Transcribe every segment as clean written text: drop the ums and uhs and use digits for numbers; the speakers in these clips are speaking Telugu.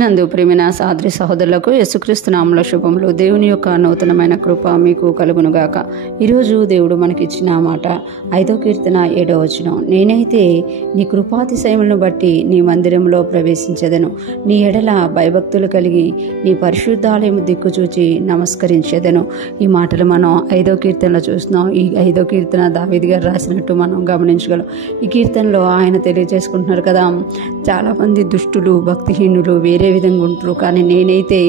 నందు ప్రేమైన సహోదరి సహోదరులకు యేసుక్రీస్తు నామములో శుభములు. దేవుని యొక్క నూతనమైన కృప మీకు కలుగునుగాక. ఈరోజు దేవుడు మనకిచ్చిన మాట 5వ కీర్తన 7వ వచనం. నేనైతే నీ కృపాతిశయములను బట్టి నీ మందిరంలో ప్రవేశించెదను, నీ ఎడల భయభక్తులు కలిగి నీ పరిశుద్ధాలయము దిక్కు చూచి నమస్కరించెదను. ఈ మాటలు మనం 5వ కీర్తనలో చూస్తున్నాం. ఈ 5వ కీర్తన దావీదు గారు రాసినట్టు మనం గమనించగలం. ఈ కీర్తనలో ఆయన తెలియజేసుకుంటున్నారు కదా, చాలా మంది దుష్టులు భక్తిహీనులు వేరే విధంగా ఉంటారు, కానీ నేనైతే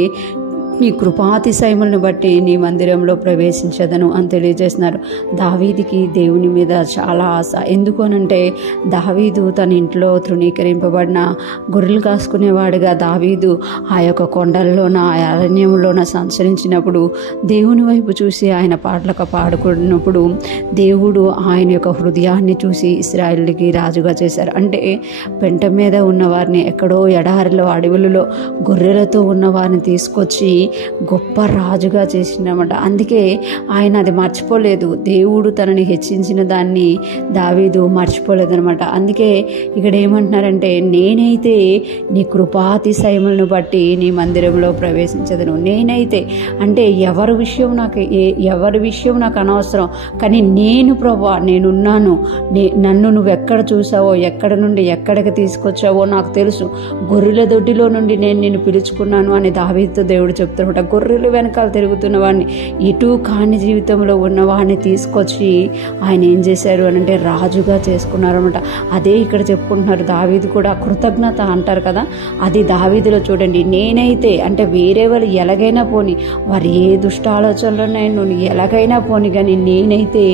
నీ కృపాతిశయములను బట్టి నీ మందిరంలో ప్రవేశించదను అని తెలియజేస్తున్నారు. దావీదికి దేవుని మీద చాలా ఆశ. ఎందుకు అనంటే దావీదు తన ఇంట్లో తృణీకరింపబడిన గొర్రెలు కాసుకునేవాడుగా దావీదు ఆ యొక్క కొండల్లోన ఆ అరణ్యంలోన సంచరించినప్పుడు దేవుని వైపు చూసి ఆయన పాటలకు పాడుకున్నప్పుడు దేవుడు ఆయన యొక్క హృదయాన్ని చూసి ఇశ్రాయేలుకి రాజుగా చేశారు. అంటే పెంట మీద ఉన్నవారిని, ఎక్కడో ఎడారిలో అడవులలో గొర్రెలతో ఉన్నవారిని తీసుకొచ్చి గొప్ప రాజుగా చేసినమాట. అందుకే ఆయన అది మర్చిపోలేదు. దేవుడు తనని హెచ్చించిన దాన్ని దావీదు మర్చిపోలేదనమాట. అందుకే ఇక్కడ ఏమంటున్నారంటే, నేనైతే నీ కృపాతిశయములను బట్టి నీ మందిరంలో ప్రవేశించదను. నేనైతే అంటే ఎవరి విషయం నాకు అనవసరం, కానీ నేను ప్రభా నేనున్నాను, నన్ను నువ్వు ఎక్కడ చూసావో, ఎక్కడ నుండి ఎక్కడికి తీసుకొచ్చావో నాకు తెలుసు. గొర్రెల దొడ్డిలో నుండి నేను నిన్ను పిలుచుకున్నాను అని దావీదుతో దేవుడు చెప్తానమాట. గొర్రెలు వెనకాల తిరుగుతున్న వాడిని, ఇటు కాని జీవితంలో ఉన్న వాడిని తీసుకొచ్చి ఆయన ఏం చేశారు అని అంటే రాజుగా చేసుకున్నారనమాట. అదే ఇక్కడ చెప్పుకుంటున్నారు. దావీదు కూడా కృతజ్ఞత అంటారు కదా, అది దావీదులో చూడండి. నేనైతే అంటే వేరే వాళ్ళు ఎలాగైనా పోని, వారు ఏ దుష్ట ఆలోచనలోనైనా ఎలాగైనా పోని, కానీ నేనైతే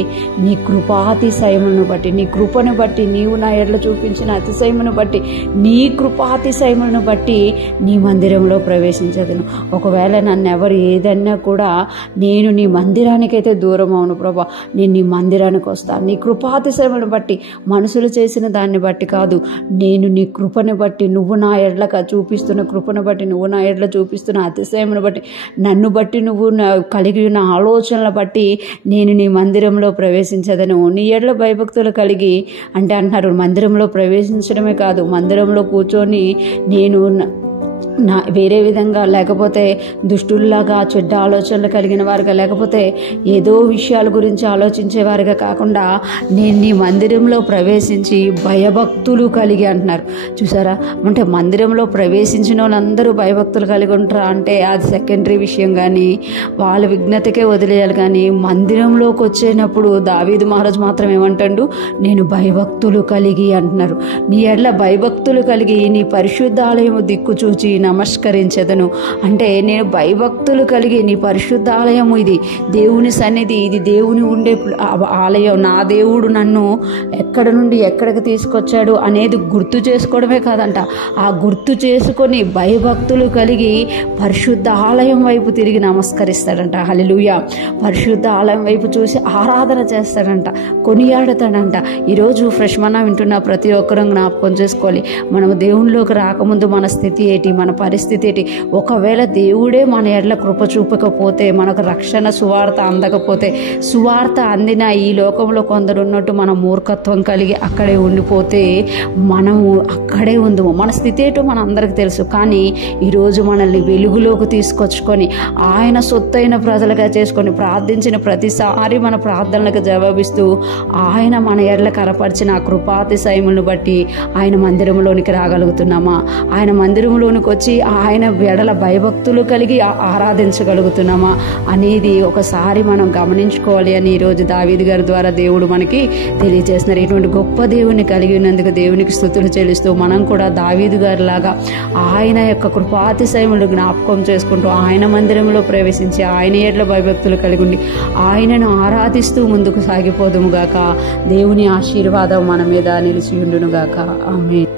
నీ కృపాతిశయమును బట్టి, నీ కృపను బట్టి, నీవు నా ఎడల చూపించిన అతిశయమును బట్టి, నీ కృపాతిశయములను బట్టి నీ మందిరంలో ప్రవేశించదును. ఒకవేళ నన్ను ఎవరు ఏదన్నా కూడా నేను నీ మందిరానికైతే దూరం అవును ప్రభా, నేను నీ మందిరానికి వస్తాను. నీ కృపాతిశయమును బట్టి, మనుషులు చేసిన దాన్ని బట్టి కాదు, నేను నీ కృపను బట్టి, నువ్వు నా ఎడల చూపిస్తున్న కృపను బట్టి, నువ్వు నా ఎడల చూపిస్తున్న అతిశయమును బట్టి, నన్ను బట్టి నువ్వు కలిగి ఉన్న ఆలోచనల బట్టి నేను నీ మందిరంలో ప్రవేశించదను. నీ ఎడల భయభక్తులు కలిగి అంటే అంటున్నారు, మందిరంలో ప్రవేశించడమే కాదు, మందిరంలో కూర్చొని నేను వేరే విధంగా, లేకపోతే దుష్టుల్లాగా చెడ్డ ఆలోచనలు కలిగిన వారుగా, లేకపోతే ఏదో విషయాల గురించి ఆలోచించేవారుగా కాకుండా నేను నీ మందిరంలో ప్రవేశించి భయభక్తులు కలిగి అంటున్నారు. చూసారా, అంటే మందిరంలో ప్రవేశించిన వాళ్ళందరూ భయభక్తులు కలిగి ఉంటారా అంటే అది సెకండరీ విషయం, కానీ వాళ్ళ విఘ్నతకే వదిలేయాలి. కానీ మందిరంలోకి వచ్చేటప్పుడు దావీదు మహారాజు మాత్రం ఏమంటాడు, నేను భయభక్తులు కలిగి అంటున్నారు. నీ ఎడల భయభక్తులు కలిగి నీ పరిశుద్ధాలయము దిక్కు చూచి నమస్కరించదను. అంటే నేను భయభక్తులు కలిగి, నీ పరిశుద్ధాలయము ఇది దేవుని సన్నిధి, ఇది దేవుని ఉండే ఆలయం, నా దేవుడు నన్ను ఎక్కడ నుండి ఎక్కడికి తీసుకొచ్చాడు అనేది గుర్తు చేసుకోవడమే కాదంట, ఆ గుర్తు చేసుకొని భయభక్తులు కలిగి పరిశుద్ధ ఆలయం వైపు తిరిగి నమస్కరిస్తాడంట. హల్లెలూయా. పరిశుద్ధ ఆలయం వైపు చూసి ఆరాధన చేస్తాడంట, కొనియాడతాడంట. ఈరోజు ఫ్రెష్ మన్నా వింటున్న ప్రతి ఒక్కరూ జ్ఞాపకం చేసుకోవాలి, మనము దేవునిలోకి రాకముందు మన స్థితి ఏంటి, మన పరిస్థితి ఏంటి. ఒకవేళ దేవుడే మన ఎడల కృప చూపకపోతే, మనకు రక్షణ సువార్త అందకపోతే, సువార్త అందిన ఈ లోకంలో కొందరు ఉన్నట్టు మన మూర్ఖత్వం కలిగి అక్కడే ఉండిపోతే మనము అక్కడే ఉందము. మన స్థితి ఏంటో మన అందరికి తెలుసు. కానీ ఈరోజు మనల్ని వెలుగులోకి తీసుకొచ్చుకొని ఆయన సొత్తైన ప్రజలుగా చేసుకొని ప్రార్థించిన ప్రతిసారి మన ప్రార్థనలకు జవాబిస్తూ ఆయన మన ఎడల కనపరిచిన ఆ కృపాతిశయములను బట్టి ఆయన మందిరంలోనికి రాగలుగుతున్నామా, ఆయన మందిరంలోనికి వచ్చి ఆయన ఎడల భయభక్తులు కలిగి ఆరాధించగలుగుతున్నామా అనేది ఒకసారి మనం గమనించుకోవాలి అని ఈరోజు దావీదు గారి ద్వారా దేవుడు మనకి తెలియజేస్తున్నారు. ఇటువంటి గొప్ప దేవుని కలిగి ఉన్నందుకు దేవునికి స్తుతులు చెల్లిస్తూ మనం కూడా దావీదు గారి లాగా ఆయన యొక్క కృపాతిశయములు జ్ఞాపకం చేసుకుంటూ ఆయన మందిరంలో ప్రవేశించి ఆయన ఎడల భయభక్తులు కలిగి ఉండి ఆయనను ఆరాధిస్తూ ముందుకు సాగిపోదుము గాక. దేవుని ఆశీర్వాదం మన మీద నిలిచి ఉండును గాక. ఆమేన్.